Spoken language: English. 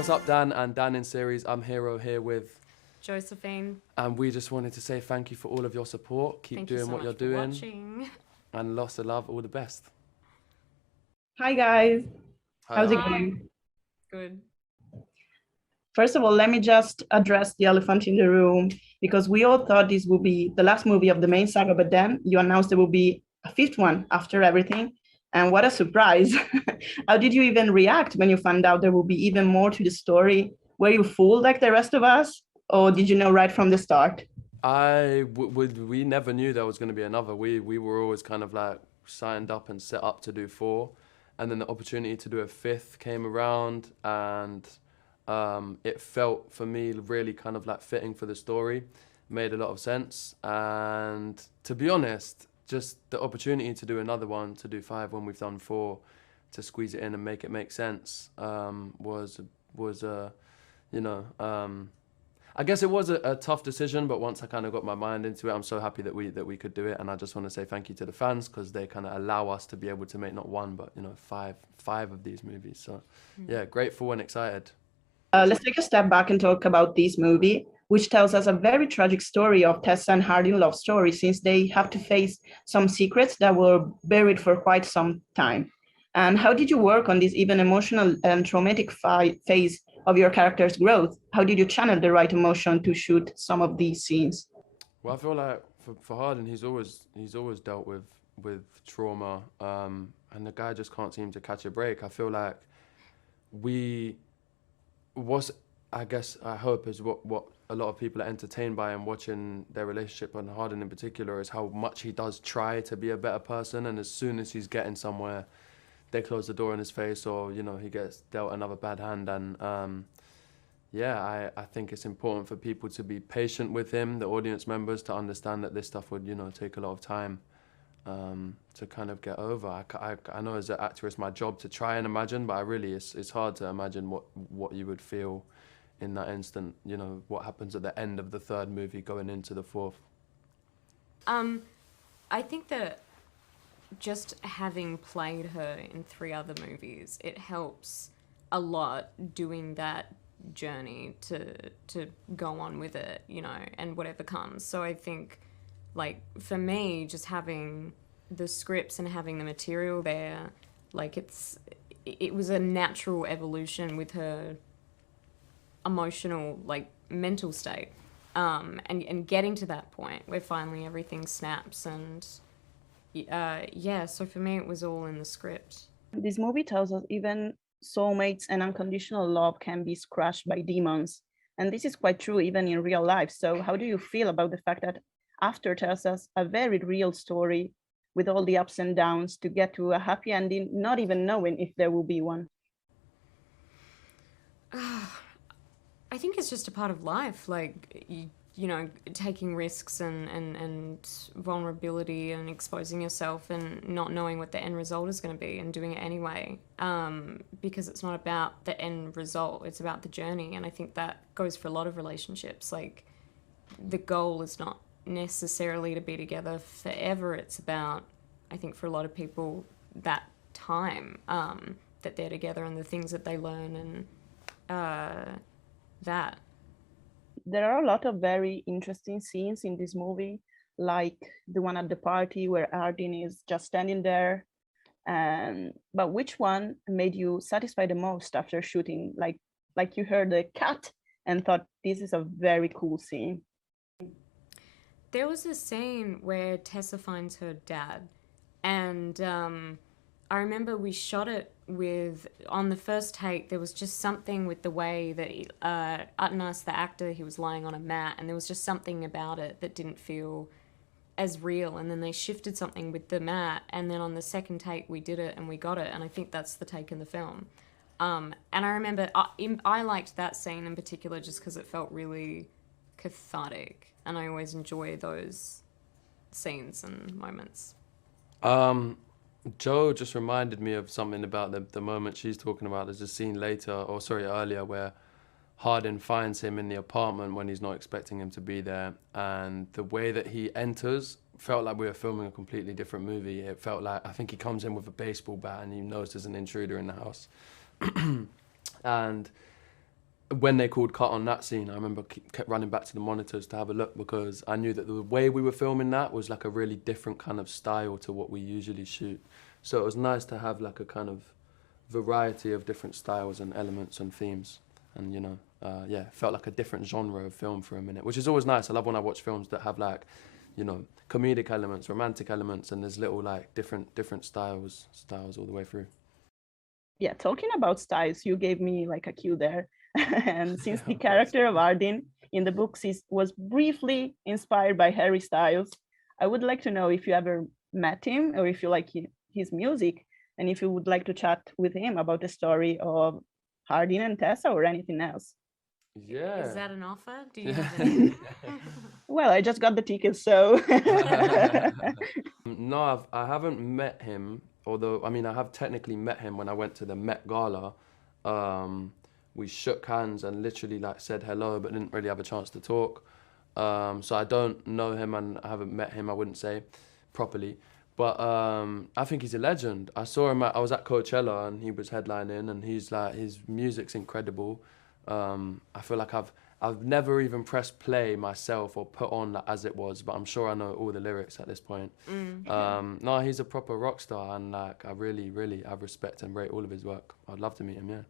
What's up, Dan and Daninseries? I'm Hero here with Josephine. and we just wanted to say thank you for all of your support. Keep Thank you doing so what much you're for doing, watching. and lots of love. All the best. Hi guys, how's it Hiya. going? Good. First of all, let me just address the elephant in the room because we all thought this would be the last movie of the main saga, but then you announced there will be a fifth one after everything. And what a surprise. How did you even react when you found out there will be even more to the story? Were you fooled like the rest of us? Or did you know right from the start? We never knew there was going to be another. We were always kind of like signed up and set up to do four, and then the opportunity to do a fifth came around, and it felt for me really kind of like fitting for the story, made a lot of sense, and to be honest, just the opportunity to do another one, to do five when we've done four, to squeeze it in and make it make sense, was you know. I guess it was a tough decision, but once I kind of got my mind into it, I'm so happy that we could do it, and I just want to say thank you to the fans because they kind of allow us to be able to make not one but five of these movies. So yeah, grateful and excited. Let's take a step back and talk about this movie, which tells us a very tragic story of Tessa and Hardin love story, since they have to face some secrets that were buried for quite some time. And how did you work on this even emotional and traumatic phase of your character's growth? How did you channel the right emotion to shoot some of these scenes? Well, I feel like for Harden, he's always dealt with trauma, and the guy just can't seem to catch a break. I feel like we was I guess I hope is what a lot of people are entertained by and watching their relationship, and Harden in particular, is how much he does try to be a better person, and as soon as he's getting somewhere, they close the door in his face, or he gets dealt another bad hand. And I think it's important for people to be patient with him, the audience members, to understand that this stuff would take a lot of time to kind of get over. I know as an actor it's my job to try and imagine, but it's hard to imagine what you would feel in that instant, what happens at the end of the third movie going into the fourth. I think that just having played her in 3 other movies, it helps a lot doing that journey to go on with it, and whatever comes. So I think, like, for me, just having the scripts and having the material there, like, it was a natural evolution with her emotional, like, mental state, and getting to that point where finally everything snaps. And so for me it was all in the script. This movie tells us even soulmates and unconditional love can be scratched by demons. And this is quite true even in real life. So how do you feel about the fact that after tells us a very real story with all the ups and downs to get to a happy ending, not even knowing if there will be one? I think it's just a part of life, like, taking risks and vulnerability and exposing yourself and not knowing what the end result is going to be and doing it anyway, because it's not about the end result, it's about the journey. And I think that goes for a lot of relationships. Like, the goal is not necessarily to be together forever. It's about, I think for a lot of people, that time that they're together and the things that they learn, and that. There are a lot of very interesting scenes in this movie, like the one at the party where Arden is just standing there. But which one made you satisfied the most after shooting? Like you heard the cat and thought, this is a very cool scene. There was a scene where Tessa finds her dad, and I remember we shot it on the first take, there was just something with the way that Atanas, the actor, he was lying on a mat, and there was just something about it that didn't feel as real. And then they shifted something with the mat, and then on the second take we did it and we got it, and I think that's the take in the film. And I remember I liked that scene in particular just because it felt really cathartic, and I always enjoy those scenes and moments. Joe just reminded me of something about the moment she's talking about. There's a scene earlier, where Hardin finds him in the apartment when he's not expecting him to be there, and the way that he enters felt like we were filming a completely different movie. It felt like, I think he comes in with a baseball bat and he knows there's an intruder in the house. And when they called cut on that scene, I remember kept running back to the monitors to have a look, because I knew that the way we were filming that was like a really different kind of style to what we usually shoot. So it was nice to have like a kind of variety of different styles and elements and themes. And, you know, yeah, it felt like a different genre of film for a minute, which is always nice. I love when I watch films that have like, you know, comedic elements, romantic elements, and there's little like different styles all the way through. Yeah, talking about styles, you gave me like a cue there. And since the Of course. character of Ardyn in the books was briefly inspired by Harry Styles, I would like to know if you ever met him or if you like his music, and if you would like to chat with him about the story of Ardyn and Tessa or anything else. Yeah. Is that an offer? Do you have it? Well, I just got the tickets, so. No, I haven't met him, although, I mean, I have technically met him when I went to the Met Gala. We shook hands and literally like said hello, but didn't really have a chance to talk. So I don't know him and I haven't met him, I wouldn't say, properly. But I think he's a legend. I saw him I was at Coachella and he was headlining, and he's like, his music's incredible. I feel like I've never even pressed play myself or put on like, As It Was, but I'm sure I know all the lyrics at this point. No, he's a proper rock star, and like I really have respect and rate all of his work. I'd love to meet him, yeah.